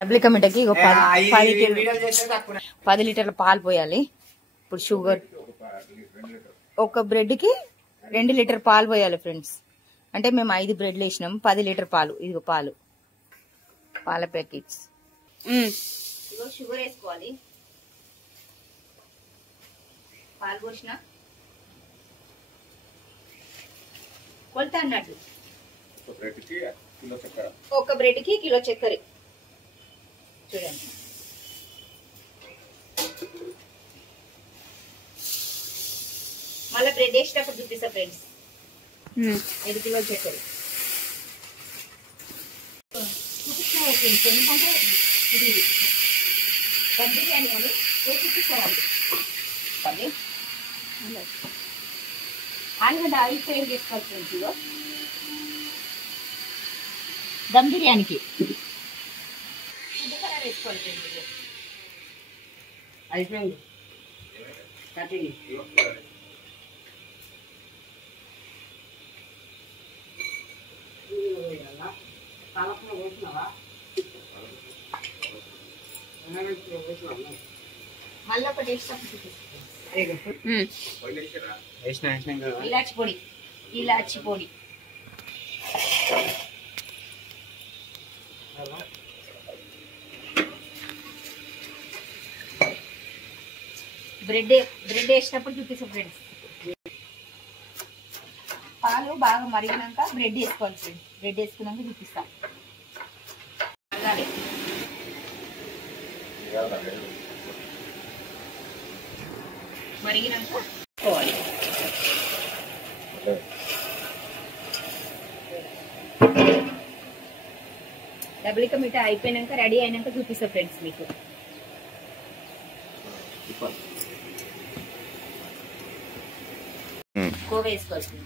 డబ్లిక మిఠాయికి 10 లీటర్ల పాలు పోయాలి. ఇప్పుడు షుగర్ ఒక బ్రెడ్ కి 2 లీటర్ పాలు పోయాలి ఫ్రెండ్స్. అంటే మేము 5 బ్రెడ్లు వేసినాం, 10 లీటర్ పాలు. ఇదిగో పాలు, పాల ప్యాకెట్స్. ఇదిగో షుగర్ వేసుకోవాలి. పాలు పోసిన కొలత అన్నట్టు ఒక బ్రెడ్ కి కిలో చక్కెర చూడండి. మళ్ళీ బ్రెడ్ వేసేటప్పుడు చూపిస్తా ఫ్రెండ్స్. 5 కిలోల చక్కెర చూపిస్తా ఫ్రెండ్స్. ఎందుకంటే ఇది దమ్ బిర్యానీ అని చూపిస్తారండి. ఆలుగడ్డ ఆయిల్ ఫ్రై చేసుకోవాలి ఫ్రెండ్స్. ఇదో దమ్ బిర్యానీకి వేసుకోవాలి ఫ్రెండ్స్. అయిపోయింది మళ్ళీ ఒకటి ఇలాచి పొడి, ఇలాచి పొడి బ్రెడ్ వేసినప్పుడు చూపిస్తాం ఫ్రెండ్స్. పాలు బాగా మరిగినాక బ్రెడ్ వేసుకోవాలి ఫ్రెండ్స్. బ్రెడ్ వేసుకున్నాక చూపిస్తాం. మరిగినాక పోవాలి. డబ్లిక మిఠాయి అయిపోయినాక రెడీ అయినాక చూపిస్తా ఫ్రెండ్స్ మీకు. కోవ వేసుకోవాలి.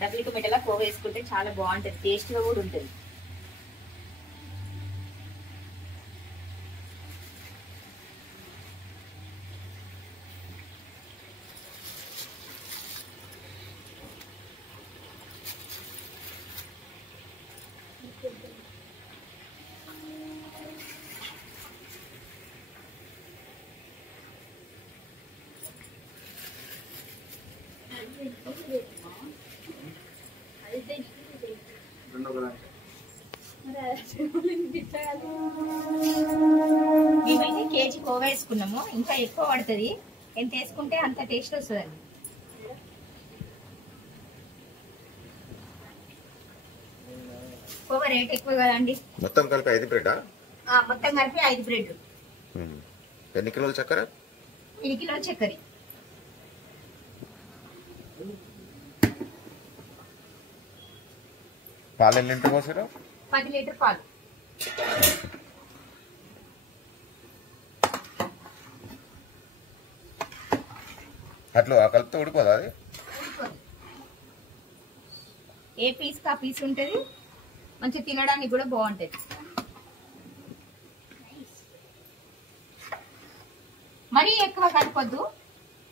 డబ్లిక మిఠాయిలో కోవ వేసుకుంటే చాలా బాగుంటది, టేస్ట్ గా కూడా ఉంటుంది. మేమైతే కేజీ కోవా వేసుకున్నాము. ఇంకా ఎక్కువ పడుతుంది. ఎంత వేసుకుంటే అంత టేస్ట్ వస్తుందండి. కోవా రేట్ ఎక్కువ కదండి. మొత్తం కలిపి 5 బ్రెడ్. మొత్తం కలిపి 5 బ్రెడ్. ఎన్ని కిలోల చక్కెర? 2 కిలోల చక్కెర. పాలు ఎన్ని లీటర్ పోసారు? 10 లీటర్ పాలు. అట్లా కలిపితే ఉడిపోదా అది? ఏ పీస్ కా పీస్ ఉంటుంది. మంచి తినడానికి కూడా బాగుంటది. మరీ ఎక్కువ కలపొద్దు.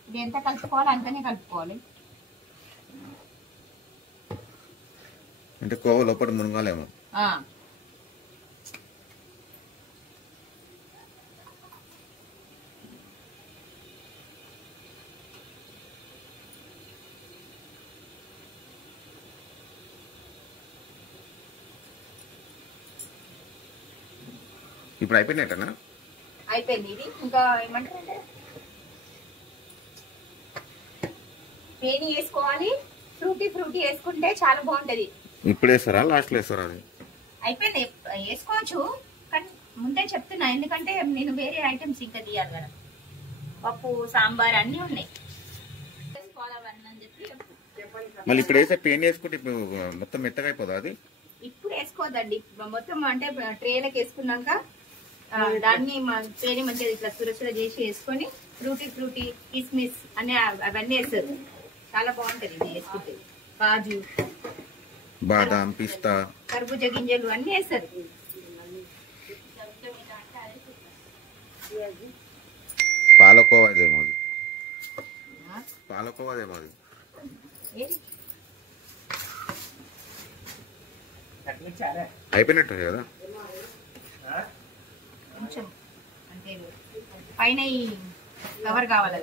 ఇది ఎంత కలుపుకోవాలి అంతనే కలుపుకోవాలి. అంటే కోవ లోపల మునగాలేమో. ఇప్పుడు అయిపోయినట్టేనా? అయిపోయింది. ఇది ఇంకా ఏమంటారంటే పేని వేసుకోవాలి. ఫ్రూటీ వేసుకుంటే చాలా బాగుంటది. ఇప్పుడు వేస్తారా లాస్ట్ లో వేస్తారా? అది అయిపోయింది. వేసుకోవచ్చు కానీ ముందే చెప్తున్నా, ఎందుకంటే నేను వేరే ఐటమ్స్ ఇంకా తీయాలి కదా. పప్పు, సాంబార్ అన్ని ఉన్నాయి. మళ్ళీ ఇప్పుడు వేసే పేన్ వేసుకుంటే మొత్తం మెత్తగా అయిపోదా అది? ఇప్పుడు వేసుకోవద్దండి. మొత్తం అంటే ట్రేలకు వేసుకున్నాక దాన్ని పేని మంచిగా ఇట్లా సురసుర చేసి వేసుకొని ఫ్రూటీ కిస్మిస్ అనే అవన్నీ వేస్తారు. చాలా బాగుంటది ఇది వేసుకుంటే. కాజు, బాదాం, పిస్తా, కర్బూజా గింజలు అన్ని వేస్తారు. పాలకోవాదేమో అది. అయిపోయినట్టు కదా. కొంచెం అంటే పైన ఈ కవర్ కావాలి.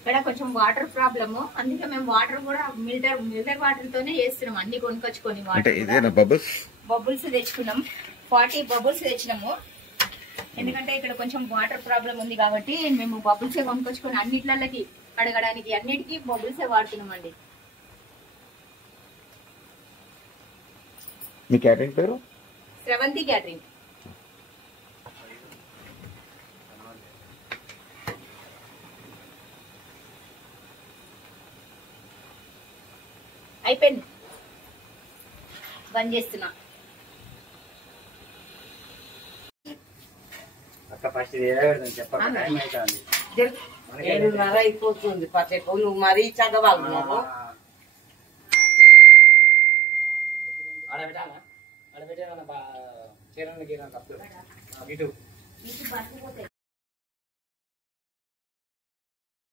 ఇక్కడ కొంచెం వాటర్ ప్రాబ్లము, అందుకే మేము వాటర్ కూడా మిల్టర్ వాటర్ తోనే చేస్తున్నాం. అన్ని కొనుకొచ్చుకొని బబుల్స్ తెచ్చుకున్నాం. 40 బబుల్స్ తెచ్చినాము. ఎందుకంటే ఇక్కడ కొంచెం వాటర్ ప్రాబ్లం ఉంది కాబట్టి మేము బబుల్సే కొనుకొచ్చుకొని అన్నిట్లకి కడగడానికి అన్నిటికీ బబుల్సే వాడుతున్నాం అండి. మీ క్యాటరింగ్ పేరు? శ్రవంతి క్యాటరింగ్. అయిపోయింది, బంద్ చేస్తున్నా. అయిపోతుంది పచ్చెప్పులు మరీ చదవాలి.